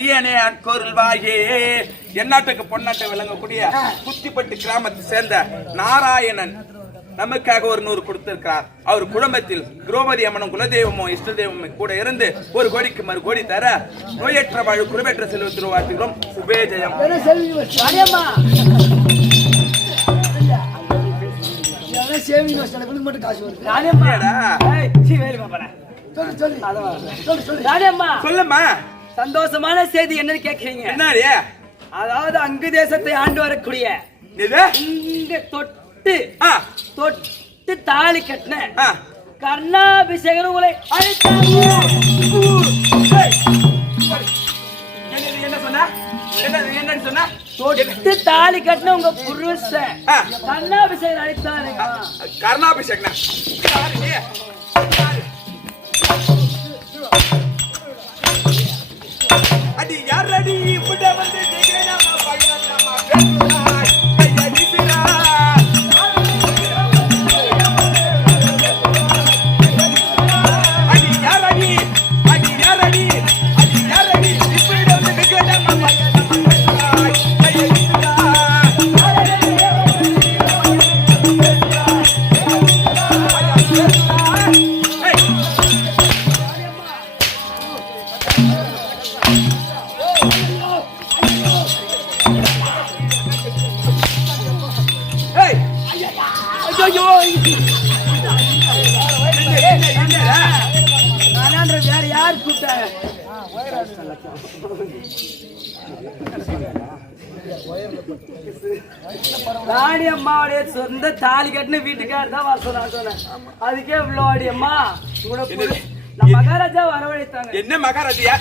DNA அட்கோரில் பொன்னாட்டை விளங்கக்கூடிய குத்திப்பட்டு கிராமத்தை சேர்ந்த நாராயணன். நமக்காக ஒரு நூறு கொடுத்திருக்கிறார். அவர் குடும்பத்தில் திரௌபதி அம்மனும் குலதெய்வமும் இஷ்ட தெய்வமும் கூட இருந்து ஒரு கோடிக்கு மறு கோடி தர நோயற்ற வாழ் குருவேற்ற செல்வத்தில் வாழ்த்துகிறோம் சுபேஜயம் என்ன செல்வி ராணியம்மா எல்லாம் சேவிங் வச்சு இவனுக்கு மட்டும் காசு வருது. ராணியம்மா ஏடா? ஏய், சீ, வேலு பாப்பா. சொல்லு சொல்லு. சொல்லு சொல்லு. ராணியம்மா சொல்லுமா சந்தோஷமான செய்தி என்னன்னு கேக்குறீங்க. அதாவது அங்கு தேசத்தை ஆண்டு வரக்கூடிய இங்க தொட்டு ஆ தொட்டு தாலி கட்டின கர்ணாபிஷேகர் உங்களை என்ன சொன்ன? என்னன்னு சொன்ன? தொட்டு தாலி கட்டின உங்க புருஷன் ஆ. கர்ணாபிஷேகர் அழைத்தாரு. கருணாபிஷேக்னா? யாரு நீ? யாரு? அடி இப்படி வந்து ராணி அம்மாவுடைய சொந்த தாலி கட்டின வீட்டுக்காரர் தான் வர சொன்னா சொன்னேன். அதுக்கே இவ்வளோ அடி அம்மா உங்களோட மகாராஜா வரவழைத்தாங்க. என்ன மகாராஜியா?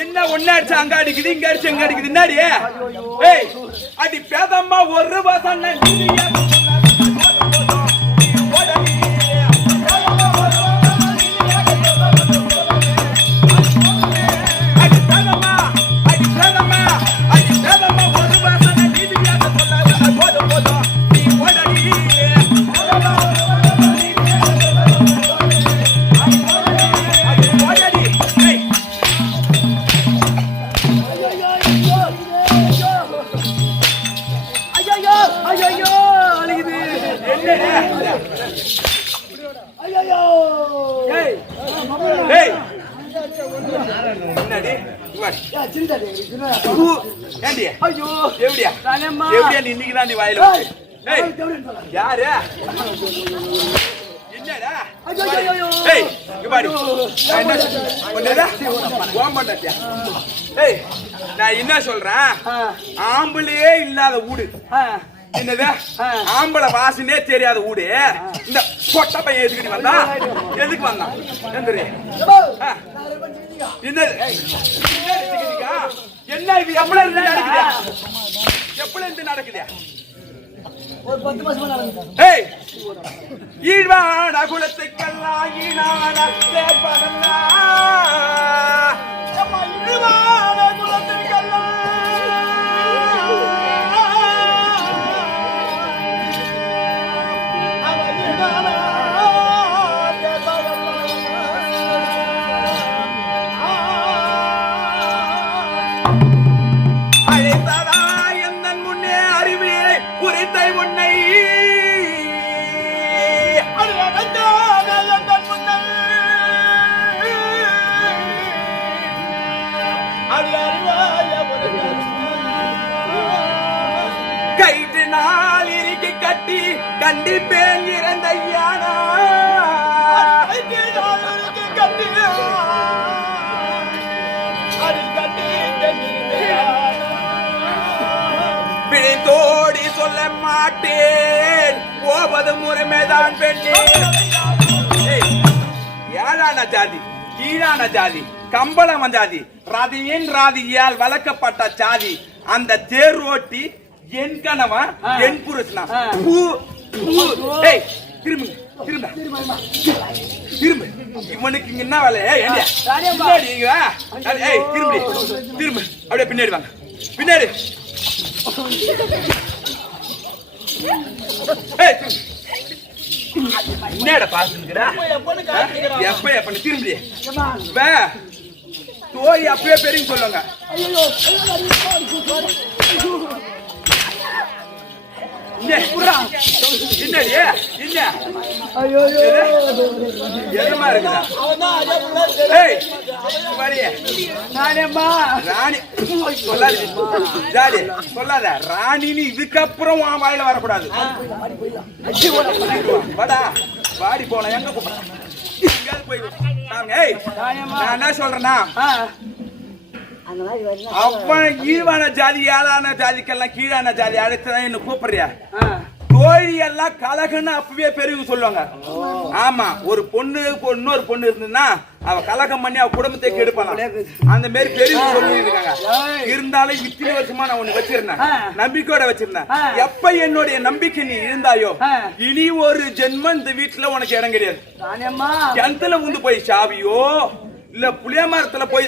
என்ன அடிச்சு அங்க அடிக்குது இங்க அடிச்சு இங்க அடிக்குது என்னடி அடி பேதம்மா ஒரு வாசம் நீ நீ வாயில யாரு என்னடா. ஏய் இங்க ஏய் நான் என்ன சொல்றேன்? ஆம்பளையே இல்லாத வீடு என்னது. ஆம்பளை வாசனே தெரியாத வீடு இந்த பொட்ட பையன் எதுக்கு வந்தா? எதுக்கு வந்தான் எந்திரி. என்ன? இது? எப்பல இருந்து நடக்குதா? எப்பல இருந்து நடக்குதா? ஒரு ஈழ்வான குலத்துக்கெல்லாம் ஈழான குலத்துக்கெல்லாம் போவது முறைமைதான் பெண்ணே ஏழான ஜாதி கீழான ஜாதி கம்பளம் ஜாதி ரதியின் ராதியால் வளர்க்கப்பட்ட சாதி அந்த தேர் ஓட்டி என் கணவன். என் புருஷனா. பூ, பூ. ஏய், திரும்பு திரும்ப. திரும்ப. இவனுக்கு இங்க என்ன வேலை? ஏய். ஏய் திரும்பி. திரும்ப. அப்படியே பின்னாடி வாங்க. பின்னாடி. ஏய். என்னடா பாத்துக்கிறா எப்ப எப்ப திரும்பி தோய் அப்பயே பெரிய சொல்லுங்க ராணின்னு இதுக்கப்புறம் உன் வாயில வரக்கூடாது. வாடா. வாடி போன எங்க கூப்பிடுறேன் நான் என்ன சொல்றேன்னா அவன் ஈவான ஜாதி ஏழான ஜாதிக்கெல்லாம் கீழான ஜாதி அழைத்துதான் என்ன கூப்பிடுறியா. தோழி எல்லாம் கலகன்னு அப்பவே பெருகு சொல்லுவாங்க. ஆமா ஒரு பொண்ணு இன்னொரு பொண்ணு இருந்ததுன்னா அவ கலகம் பண்ணி அவ குடும்பத்தை கெடுப்பாங்க அந்த மாதிரி பெருகு சொல்லி இருக்காங்க. இருந்தாலும் இத்தனை வருஷமா நான் உன்னை வச்சிருந்தேன். நம்பிக்கையோட வச்சிருந்தேன். எப்ப என்னுடைய நம்பிக்கை நீ இருந்தாயோ. இனி ஒரு ஜென்மம் இந்த வீட்டுல உனக்கு இடம் கிடையாது. கிணத்துல உந்து போய் சாவியோ இல்ல புளிய மரத்துல போய்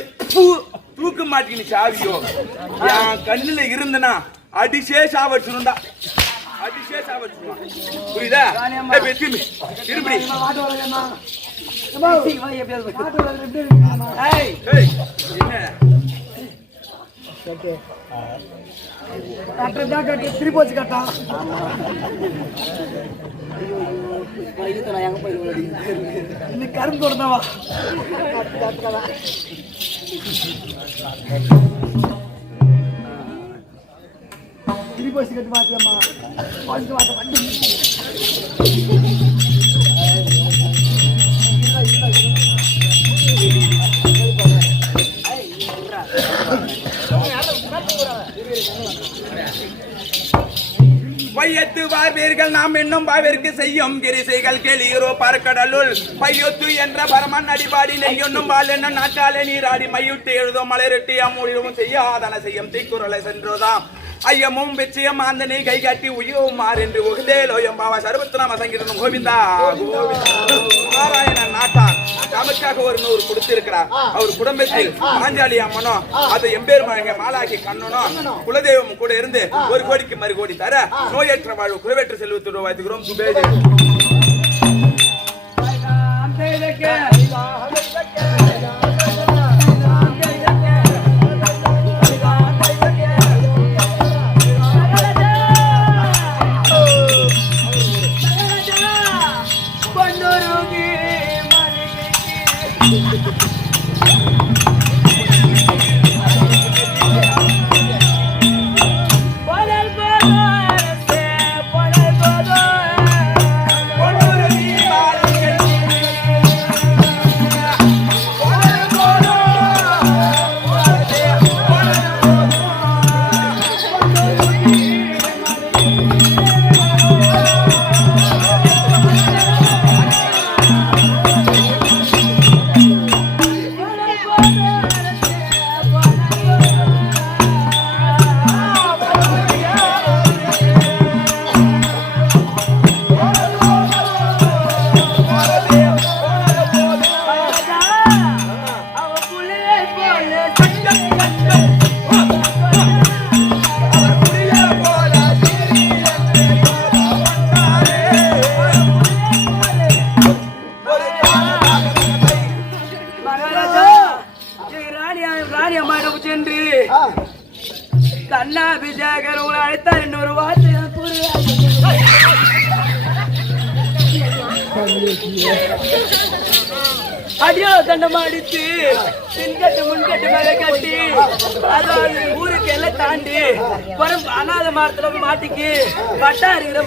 தூக்க மாட்டிக்கின்னு சாவியோ? என் கண்ணுல இருந்தனா அடிசே சாவடிச்சிருந்தா அடிசே சாவடிச்சிருவான் புரியுதா? போய் திரும்பி திரும்பி தான் திருப்பி வச்சு கட்டா எங்க போய் கரும்பு தோட்டவா திருப்பி வச்சு கட்டு மாத்தியம்மா வந்து மாத்த வண்டி வையத்து பார்வீர்கள் நாம் என்னும் பாவிற்கு செய்யும் கிரிசைகள் கேளீரோ பறக்கடலுள் பையொத்து என்ற பரமன் அடிபாடி நெய்யொன்னும் பால் என்ன நாட்டாலே நீராடி மையுட்டு எழுதோ மலரிட்டு அம்மொழியும் செய்யாதன செய்யும் தீக்குறளை சென்றோதாம். ஐயமும் வெச்சியம் ஆந்தனை கை காட்டி உயுமார் என்று உகதேலோ எம்பாவா சர்வத்தினாம சங்கீதம் கோவிந்தா. நாராயணன் நாட்டார். நமக்காக ஒரு நூறு கொடுத்திருக்கிறார். அவர் குடும்பத்தில் பாஞ்சாலி அம்மனும் அது எம்பேருமாங்க மாலாக்கி கண்ணனும் குலதெய்வம் கூட இருந்து ஒரு கோடிக்கு மறு கோடி தர நோயற்ற வாழ்வு குறைவற்ற செல்வத்தோடு வாழ்த்துகிறோம். சுபேஜ்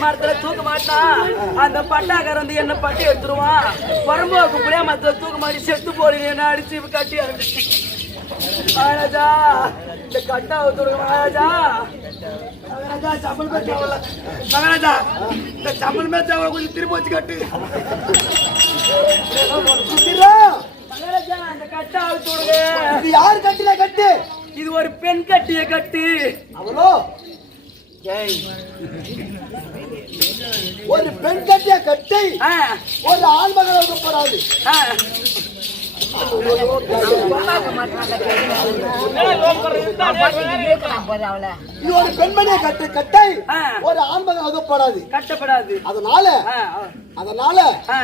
மரத்துல தூக்க மாட்டான் அந்த பட்டாக்காரன் வந்து என்ன பட்டி எடுத்துருவான். பரம்போக்கு புளிய மரத்துல தூக்க மாட்டி செத்து போறீங்க என்ன அடிச்சு கட்டி மகாராஜா இந்த கட்டா ஒத்துருங்க மகாராஜா. மகாராஜா சம்பள் மேட்ச் ஆகல மகாராஜா இந்த சம்பள் மேட்ச் ஆகல கொஞ்சம் திரும்ப வச்சு கட்டு. மகாராஜா அந்த கட்ட அவுத்து விடுங்க இது யார் கட்டின கட்டு? இது ஒரு பெண் கட்டிய கட்டு. அவளோ? ஒரு பெண் கட்டிய கட்டை ஒரு ஆண். இது ஒரு பெண்மணியை கட்டு கட்டை. ஒரு ஆண் மகன் வைக்கப்படாது கட்டப்படாது அதனால. அதனால.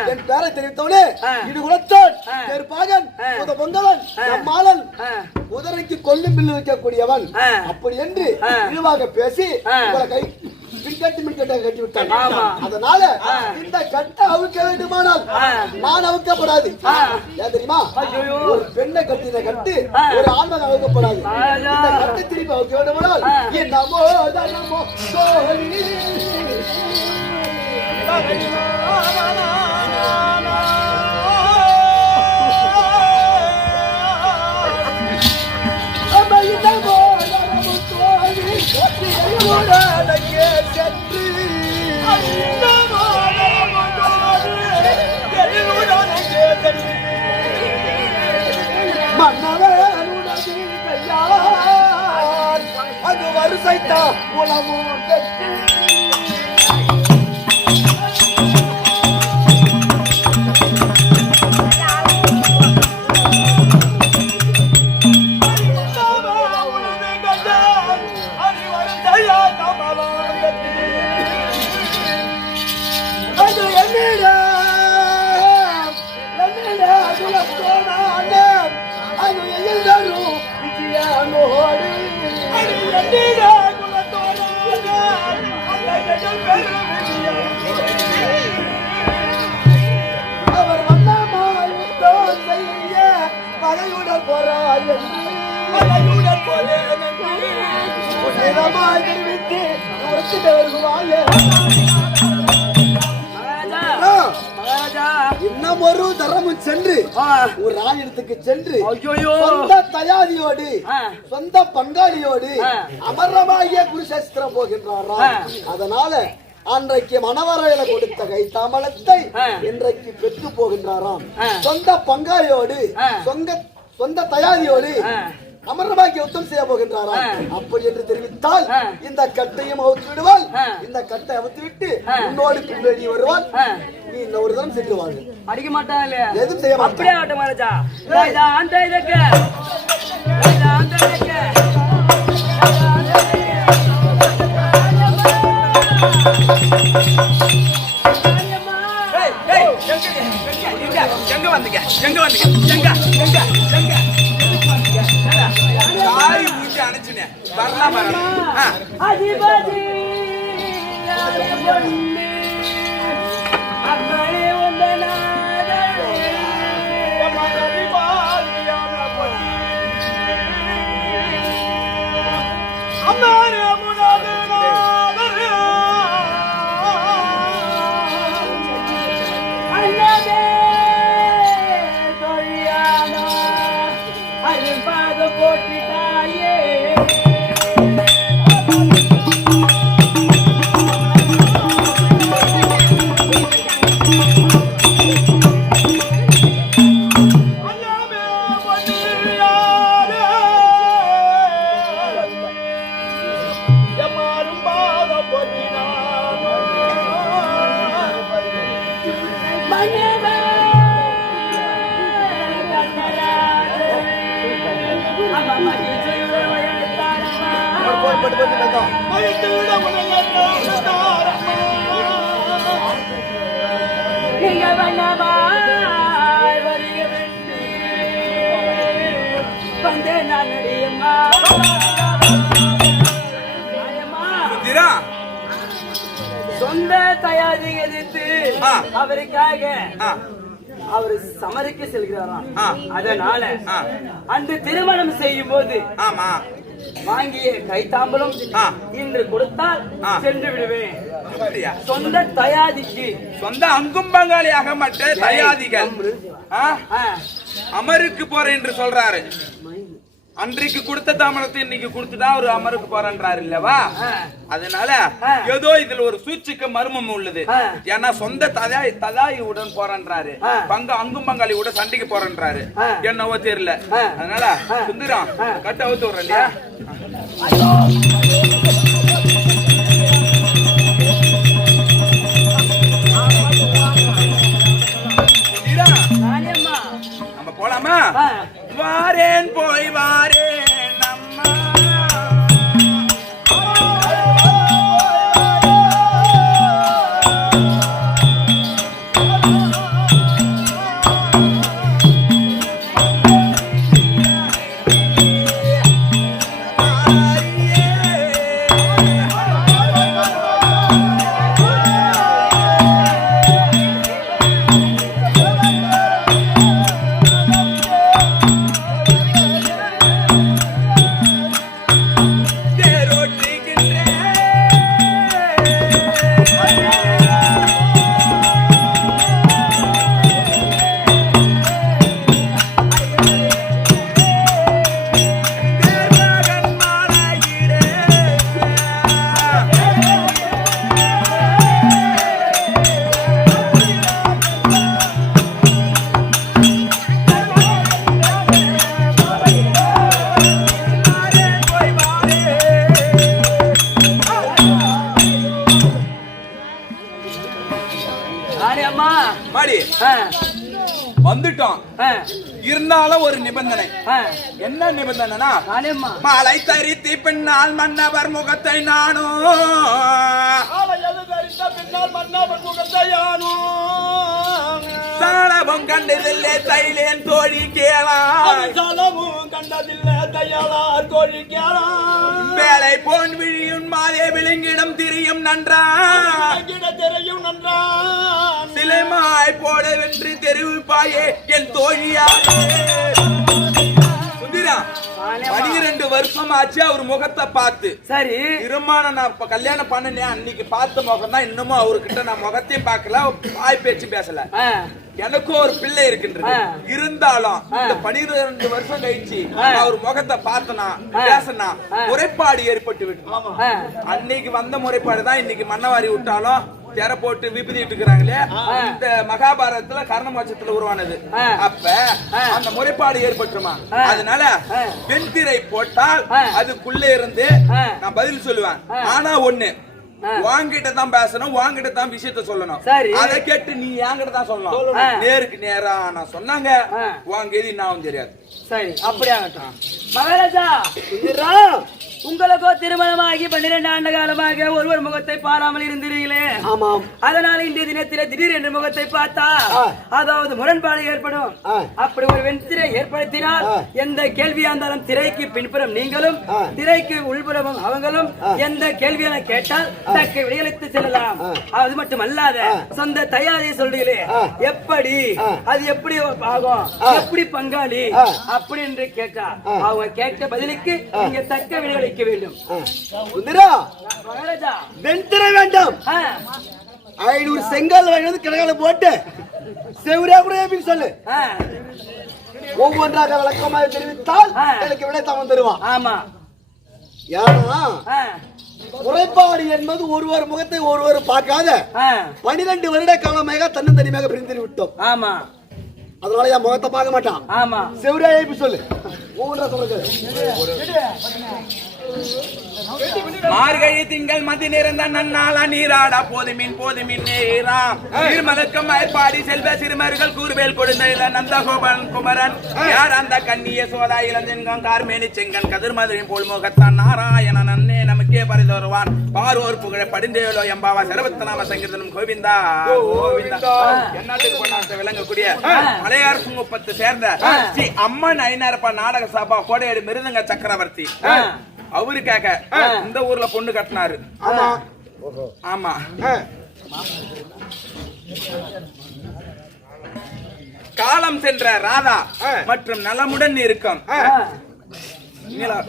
என் பேரை தெரிவித்தவனே. இது குலத்தோன் ஆ. பேர் பாகன் ஆ. முத பொங்கவன் ஆ. நம்மாளன் ஆ. குதிரைக்கு கொல்லும் பில்லு வைக்கக்கூடியவன். அப்படி என்று. இழிவாக பேசி. உங்களை கை பின்கட்டி மின்கட்டை கட்டி விட்டான் ஆமா. அதனால. இந்த கட்டை அவுக்க வேண்டுமானால். நான் அவுக்கப்படாது. ஏன் தெரியுமா. ஒரு பெண்ணை கட்டின கட்டு. ஒரு ஆண்மகன் அவுக்கப்படாது. இந்த கட்டை திருப்பி அவுக்க வேண்டுமானால். என்னமோ தனமோ சோழி ஒத்தியமுடனே சென்று. அமைந்தமோ கையால் அது அவர் வண்ணமாய் யுத்தம் செய்ய பகையுடன் போறார் என்று பகையுடன் போறேன் என்று தெரிவித்து வருவாயே இன்னும் ஒரு தரமும் சென்று. ஒரு ஆயிரத்துக்கு சென்று சொந்த தயாதியோடு ஆ. சொந்த பங்காளியோடு. அமரமாகிய குருசேஸ்திரம் போகின்றாராம் ஆ. அதனால அன்றைக்கு மணவரையில கொடுத்த கை தாமலத்தை ஆ. இன்றைக்கு பெற்று போகின்றாராம். சொந்த பங்காளியோடு. சொந்த சொந்த தயாதியோடு ஆ. அமரமாக்கி யுத்தம் செய்ய போகின்றாராம் ஆ. அப்படி என்று தெரிவித்தால். இந்த கட்டையும் அவுத்து விடுவாள். இந்த கட்டை அவுத்து விட்டு. உன்னோடு பின்னாடி வருவாள். நீ இந்த ஒரு தரம் சென்று வாங்க அடிக்க மாட்டான் இல்லையா எதுவும் செய்ய மாட்டான். அப்படியே ஆகட்டும் மகாராஜா ராஜா அந்த எங்க, எங்க வந்தீங்க எங்க வந்தீங்க எங்க எங்க எங்க தாய் மூஞ்சி அணைச்சுனே வரலாம் வரலாம் ஆ. அதிபதி வருக வென்று வந்தே நான் அடியம்மா சொந்த தயாரி எதிர்த்து. அவருக்காக அவர் சமரிக்க செல்கிறாராம். அதனால. அந்த திருமணம் செய்யும் போது ஆமா வாங்கிய கைத்தாம்பலம். இன்று கொடுத்தால். சென்று விடுவேன். சொந்த தயாதிக்கு. சொந்த அங்கும் பங்காளியாக மற்ற தயாதிகள். ஆ, ஆ, அமருக்கு போறேன் என்று சொல்றாரு. அன்றைக்கு கொடுத்த தாமரத்தை இன்னைக்கு கொடுத்துட்டா ஒரு அமருக்கு போறன்றாரு இல்லவா. அதனால. ஏதோ இதுல ஒரு சூழ்ச்சிக்கு மர்மம் உள்ளது. ஏன்னா சொந்த ததாய் ததாயி உடன் போறன்றாரு. பங்க அங்கும் பங்காளி கூட சண்டைக்கு போறன்றாரு. என்னவோ தெரியல. அதனால. சுந்தரம். கட்ட அவுத்து விடுறேன் இல்லையா நம்ம போலாமா. வாரேன் போய் வாரேன். வந்துட்டோம். இருந்தாலும் ஒரு நிபந்தனை. என்ன நிபந்தனைனா மாலை தரித்தி பின்னால் மன்னவர் முகத்தை நானும் சாணவம் கண்டதில்லை தைலேன் தோழி கேளாய். வேலை போன் விழியும் மாதே விழுங்கிடம் திரியும் நன்றா சிலைமாய் போட வென்று தெரிவிப்பாயே என் தோழியாரே. சுந்தரா. பனிரெண்டு வருஷம் ஆச்சு அவர் முகத்தை பார்த்து சரி திருமணம் நான் இப்ப கல்யாணம் பண்ணனே அன்னைக்கு பார்த்த முகம் தான் இன்னமும் அவர்கிட்ட நான் முகத்தையும் பார்க்கல வாய் பேச்சு பேசல. எனக்கும் ஒரு பிள்ளை இருக்கின்றது. இருந்தாலும். இந்த பனிரெண்டு வருஷம் கழிச்சு அவர் முகத்தை பார்த்தனா. பேசனா. முறைப்பாடு ஏற்பட்டு விட்டு. அன்னைக்கு வந்த முறைப்பாடு தான் இன்னைக்கு மண்ணவாரி விட்டாலும் திரை போட்டு விபதி இருக்கிறாங்களே இந்த மகாபாரதத்துல கர்ணமோட்சத்துல உருவானது. அப்ப. அந்த முறைப்பாடு ஏற்பட்டுமா ஆ. அதனால. வெண்திரை போட்டால். அதுக்குள்ள இருந்து. நான் பதில் சொல்லுவேன். ஆனா ஒண்ணு. வாங்கிட்ட தான் பேசணும் வாங்கிட்ட தான் விஷயத்த சொல்லணும். அதை கேட்டு நீ என்கிட்ட தான். சொல்லணும் நேருக்கு நேரா நான் சொன்னாங்க. வாங்க எது நான் தெரியாது சரி அப்படி ஆகட்டும் மகாராஜா உங்களுக்கோ திருமணமாகி பன்னிரண்டு ஆண்டு காலமாக ஒருவர் முகத்தை பாராமல் இருந்தீர்களே ஆமாம் அதனால இன்றைய தினத்திலே திடீர் என்று முகத்தை பார்த்தா. அதாவது முரண்பாடு ஏற்படும். அப்படி ஒரு வெண்திரை ஏற்படுத்தினால். எந்த கேள்வியா இருந்தாலும் திரைக்கு பின்புறம் நீங்களும். திரைக்கு உள்புறமும் அவங்களும் எந்த கேள்வியான கேட்டால் தக்க விடையளித்து செல்லலாம் அது மட்டும் அல்லாத சொந்த தயாரியை சொல்றீங்களே. எப்படி. அது எப்படி ஆகும். எப்படி பங்காளி. அப்படி என்று கேட்டா. அவங்க கேட்ட பதிலுக்கு நீங்க தக்க விடையளிக்க வேண்டும். சுந்தரா வெண்திரை வேண்டாம். ஐநூறு செங்கல் வாங்கி வந்து கிடக்கால போட்டு செவரா கூட ஏப்பின்னு சொல்லு. ஒவ்வொன்றாக விளக்கமாக தெரிவித்தால். எனக்கு விடை தவன் தருவான். ஆமா. ஏன்னா ஆ. குறைபாடு என்பது ஒருவர் முகத்தை ஒருவர் பார்க்காத. பனிரெண்டு வருட காலமாக தன்னந்தனியாக பிரிந்து விட்டோம். ஆமா. அதனால என் முகத்தை பார்க்க மாட்டான். ஆமா. செவரா ஏப்பி சொல்லு. ஒவ்வொன்றா சொல்றது மார்கழி திங்கள் மதி நிறந்த நன்னாளா நீராடா. போது மீன் போது மீன் நேராம். திருமலக்கம் மயப்பாடி செல்வ சிறுமர்கள் கூறுவேல் கொடுந்த நந்தகோபன் குமரன். யார் அந்த கண்ணிய சோதா இளஞ்செங்கம் கார்மேனி செங்கன் கதிர்மதுரின் போல் முகத்தான் நாராயணன் அன்னே நமக்கே பரிந்து வருவான் பாரோர் புகழ படிந்தேலோ எம்பாவா சரவத்தனாம சங்கீர்த்தனம் கோவிந்தா. கோவிந்தா. என்னாட்டுக்கு கொண்டாட்ட விளங்கக்கூடிய மலையார் சுங்குப்பத்து சேர்ந்த ஸ்ரீ அம்மன் ஐநாரப்பா நாடக சபா கோடையடி மிருதங்க சக்கரவர்த்தி. ஆ. அவருக்காக இந்த ஊர்ல பொண்ணு கட்டினாரு. ஆமா. ஆமா. காலம் சென்ற ராதா. மற்றும் நலமுடன் இருக்கும்.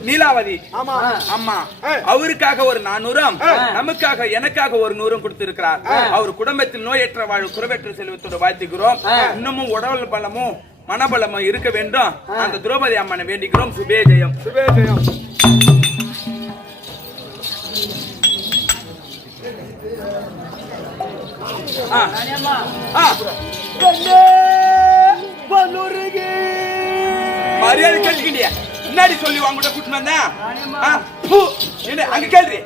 நீலாவதி. ஆமா. அம்மா. அவருக்காக ஒரு நானூறும் நமக்காக எனக்காக ஒரு நூறும் கொடுத்திருக்கிறார். அவர் குடும்பத்தில் நோயற்ற வாழ் குறைவற்ற செல்வத்தோடு வாழ்த்துகிறோம். இன்னமும் உடல் பலமும் மனபலம் இருக்க வேண்டும். அந்த திரௌபதி அம்மனை வேண்டிக்கிறோம். சுபே ஜெயம். மரியாதை கேட்டுக்கிட்டியா. முன்னாடி சொல்லி உங்ககிட்ட கூட்டிட்டு வந்தேன். அங்க கேள்வி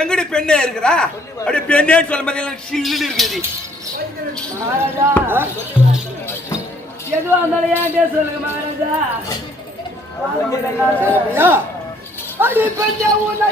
எங்கடி பெண்ணே இருக்கிறா? அப்படியே பெண்ணேன்னு சொல்லும் போது எனக்கு சில்லுன்னு இருக்குது. எதுவா இருந்தாலும் ஏன்டே சொல்லுங்க மகாராஜா? அடி பெண்ணே உன்னை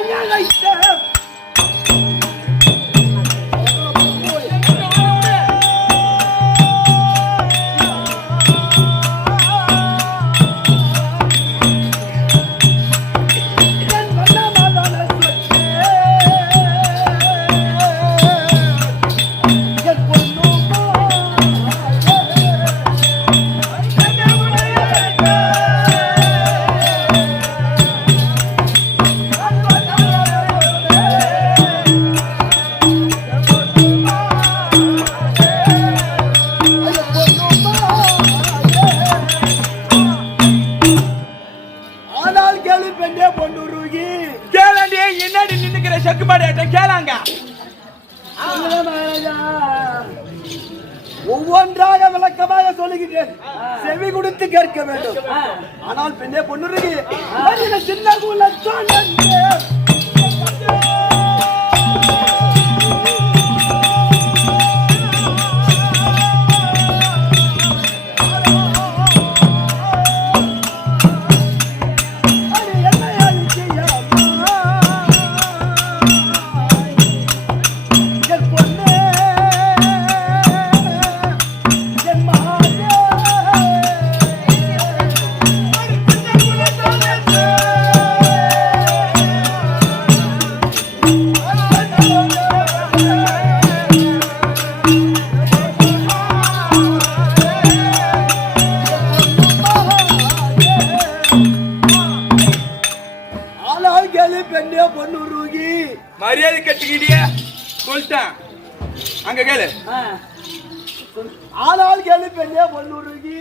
ஒன்னுருகி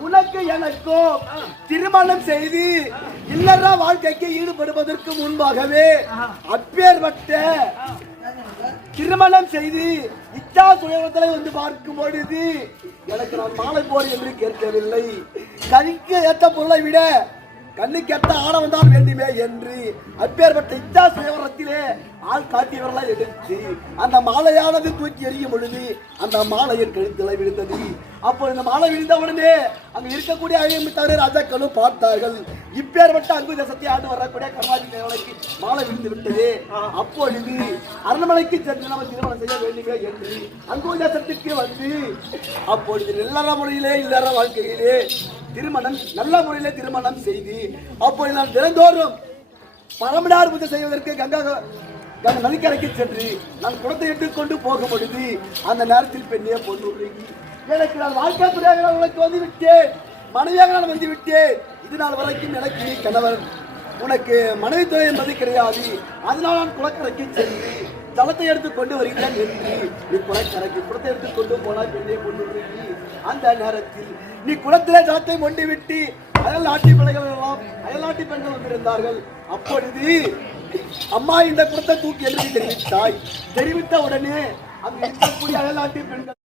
உனக்கு எனக்கும் திருமணம் செய்து இல்லற வாழ்க்கைக்கு ஈடுபடுவதற்கு முன்பாகவே அப்பேற்பட்ட திருமணம் செய்து இச்சா சுயவர்த்தனை வந்து பார்க்கும் பொழுது எனக்கு நான் மாலை போர் என்று கேட்கவில்லை. கணிக்கு ஏற்ற பொருளை விட கண்ணுக்கு எட்ட ஆணவம் தான் வேண்டுமே என்று அப்பேற்பட்ட இச்சா சேவரத்திலே ஆள் காட்டியவர்களா எடுத்து அந்த மாலையானது தூக்கி எறியும் பொழுது அந்த மாலையின் கழுத்தில் விழுந்தது. அப்போ இந்த மாலை விழுந்தவுடனே அங்க இருக்கக்கூடிய ஐம்பத்தாறு ராஜாக்களும் பார்த்தார்கள். இப்பேற்பட்ட அன்பு தேசத்தை ஆண்டு வரக்கூடிய கர்நாடக தேவனுக்கு மாலை விழுந்து விட்டது. அப்பொழுது அரண்மனைக்கு சென்று நம்ம திருமணம் செய்ய வேண்டுமே என்று அன்பு தேசத்துக்கு வந்து அப்பொழுது இல்லற முறையிலே இல்லற வாழ்க்கையிலே திருமணம் நல்ல முறையில் திருமணம் செய்து அப்போது நான் தினந்தோறும் பரமடார் பூஜை செய்வதற்கு கங்கா நான் நதிக்கரைக்கு சென்று நான் குடத்தை எடுத்துக்கொண்டு போக பொழுது அந்த நேரத்தில் பெண்ணே பொண்ணு உருகி, எனக்கு நான் வாழ்க்கை துறையாக நான் உனக்கு வந்து விட்டேன் மனைவியாக நான் வந்து விட்டேன் இது நாள் வரைக்கும் எனக்கு நீ கணவன். உனக்கு மனைவி துறை என்பது கிடையாது. அதனால் நான் குளக்கரைக்கு சென்று தளத்தை எடுத்து கொண்டு வருகிறேன் என்று நீ குளக்கரைக்கு குளத்தை எடுத்து கொண்டு போனால் பெண்ணே பொண்ணு உருகி. அந்த நேரத்தில் நீ குளத்திலே ஜாத்தை மொண்டி விட்டு அயல் நாட்டி பிள்ளைகளெல்லாம் எல்லாம் பெண்களும் இருந்தார்கள். பெண்கள் வந்திருந்தார்கள் அப்பொழுது அம்மா இந்த குளத்தை தூக்கி எழுதி தெரிவித்தாய். தெரிவித்த உடனே அங்கு இருக்கக்கூடிய அயல்நாட்டி பெண்கள்